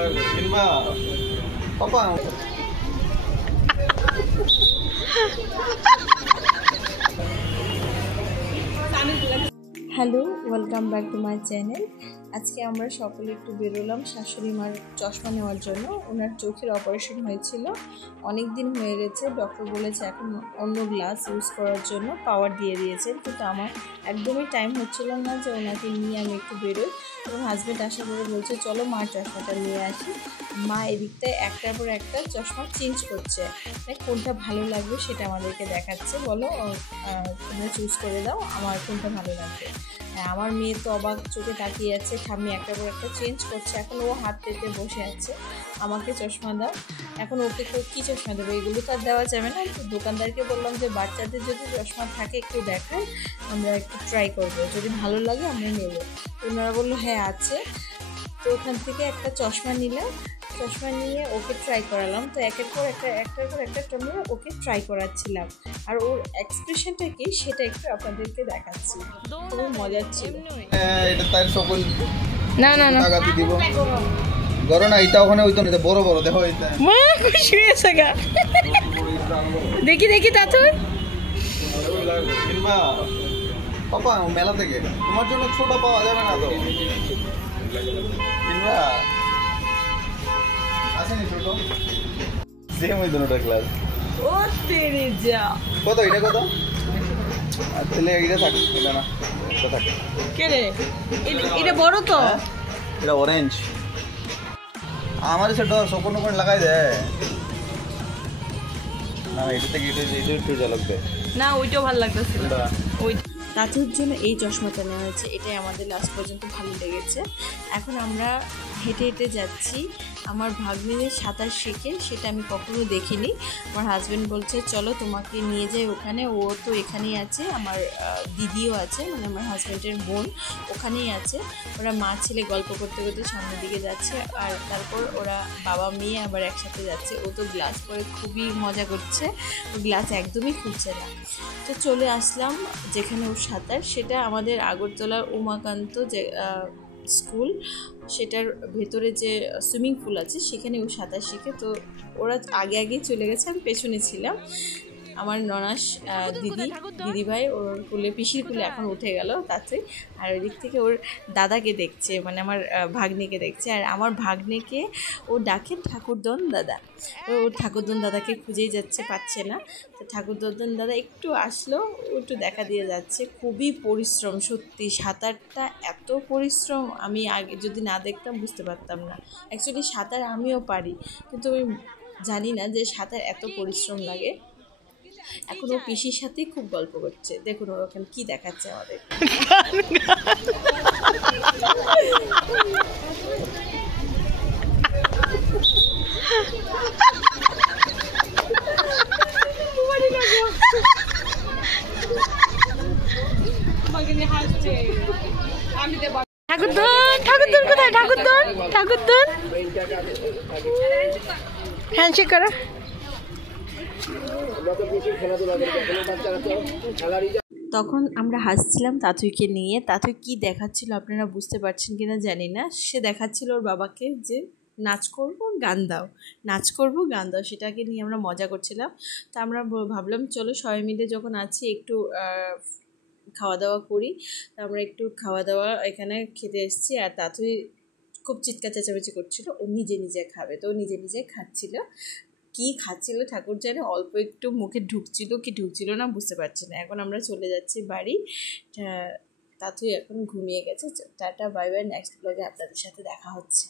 Hello, welcome back to my channel. আজকে আমরা সকলে একটু বেরোলাম শাশুড়ি মার চশমা নেওয়ার জন্য। ওনার চোখের অপারেশন হয়েছিল, অনেক দিন হয়ে গেছে। ডক্টর বলেছে এখন অন্য গ্লাস ইউজ করার জন্য, পাওয়ার দিয়ে দিয়েছেন। কিন্তু আমার একদমই টাইম হচ্ছিল না যে ওনাকে নিয়ে আমি একটু বেরোই। এবং হাজব্যান্ড আশা করে বলছে চলো মার চশমাটা নিয়ে আসি। মা এদিকটায় একটার পর একটা চশমা চেঞ্জ করছে, কোনটা ভালো লাগবে সেটা আমাদেরকে দেখাচ্ছে। বলো তোমরা চুজ করে দাও আমার কোনটা ভালো লাগবে। আমার মেয়ে তো অবাক চোখে তাকিয়ে আছে, ঠাম্মি একটার পর একটা চেঞ্জ করছে। এখন ও হাত পেতে বসে আছে, আমাকে চশমা দাও। এখন ওকে কী চশমা দেবো, এগুলো তো আর দেওয়া যাবে না। তো দোকানদারকে বললাম যে বাচ্চাদের যদি চশমা থাকে একটু দেখায়, আমরা একটু ট্রাই করবো, যদি ভালো লাগে আমরা নেব। ওনারা বললো হ্যাঁ আছে। তো ওখান থেকে একটা চশমা নিলাম, চশমা নিয়ে ওকে ট্রাই করালাম। তো একটার পর একটা টনিয়ে ওকে ট্রাই করাচ্ছিলাম। আর ওর এক্সপ্রেশনটা কি সেটা একটু আপনাদেরকে দেখাচ্ছি, খুবই মজার ছিল। এটা তার সকল না না না লাগাতে দিব গরো না, এটা ওখানে হইতো না, বড় বড় দেখো। এটা মা খুশি হয়েছে গা। দেখি দেখি তা তুই কিংবা পাপা মেলা থেকে তোমার জন্য ছোট পাওয়া যাবে না তো, কিংবা আসেনি ছোট সেম হইতো না ক্লাস। ও তেরে যা, কত এটা কত? তাহলে এটা থাক, এটা না এটা থাক। কে রে এটা বড় তো? এটা অরেঞ্জ। আমার সেটা সকল ওখানে লাগাই দেয় না, এটা থেকে এটা একটু ঝলক দেয় না, ওইটাও ভালো লাগতেছিল। ওই তাঁতুর জন্য এই চশমাটা নেওয়া হয়েছে, এটাই আমাদের লাস্ট পর্যন্ত ভালো লেগেছে। এখন আমরা হেঁটে হেঁটে যাচ্ছি। আমার ভাগ্নিরে সাঁতার শেখে, সেটা আমি কখনো দেখিনি। আমার হাজব্যান্ড বলছে চলো তোমাকে নিয়ে যাই ওখানে। ও তো এখানেই আছে, আমার দিদিও আছে, মানে আমার হাজব্যান্ডের বোন ওখানেই আছে। ওরা মা ছেলে গল্প করতে করতে সামনের দিকে যাচ্ছে, আর তারপর ওরা বাবা মেয়ে আবার একসাথে যাচ্ছে। ও তো গ্লাস পরে খুবই মজা করছে, ও গ্লাস একদমই খুলছে না। তো চলে আসলাম যেখানে ও সাঁতার, সেটা আমাদের আগরতলার উমাকান্ত যে স্কুল, সেটার ভেতরে যে সুইমিং পুল আছে সেখানে ও সাঁতার শিখে। তো ওরা আগে আগেই চলে গেছে, আমি পেছনে ছিলাম। আমার ননাস দিদিভাই ওর কুলে, পিসির কুলে এখন উঠে গেল তাতে। আর ওই দিক থেকে ওর দাদাকে দেখছে, মানে আমার ভাগ্নিকে দেখছে। আর আমার ভাগ্নিকে ও ডাকে ঠাকুরদন দাদা। ও ঠাকুরদন দাদাকে খুঁজেই যাচ্ছে, পাচ্ছে না। তো ঠাকুরদন দাদা একটু আসলো, ও একটু দেখা দিয়ে যাচ্ছে। খুবই পরিশ্রম সত্যি, সাঁতারটা এত পরিশ্রম, আমি আগে যদি না দেখতাম বুঝতে পারতাম না। অ্যাকচুয়ালি সাঁতার আমিও পারি, কিন্তু আমি জানি না যে সাঁতার এত পরিশ্রম লাগে। এখন ও পিসির সাথেই খুব গল্প করছে, দেখুন ও ওখানে কি দেখাচ্ছে আমাদের। ঠাকুরদন কোথায়? ঠাকুরদন হ্যান্ডশেক করা। তখন আমরা হাসছিলাম তাঁতুইকে নিয়ে। তাঁতুই কি দেখাচ্ছিল আপনারা বুঝতে পারছেন কিনা জানি না। সে দেখাচ্ছিল ওর বাবাকে যে নাচ করবো গান দাও, নাচ করবো গান দাও, সেটাকে নিয়ে আমরা মজা করছিলাম। তো আমরা ভাবলাম চলো সবাই মিলে যখন আছি একটু খাওয়া দাওয়া করি। তো আমরা একটু খাওয়া দাওয়া এখানে খেতে এসেছি। আর তাঁতুই খুব চিৎকার চেঁচামেচি করছিল, ও নিজে নিজে খাবে। তো ও নিজে নিজে খাচ্ছিল, কি খাচ্ছিল ঠাকুর জানে, অল্প একটু মুখে ঢুকছিল না বুঝতে পারছি না। এখন আমরা চলে যাচ্ছি বাড়ি। তাঁতুই এখন ঘুমিয়ে গেছে। টাটা, বাই বাই, নেক্সট ব্লগে আপনাদের সাথে দেখা হচ্ছে।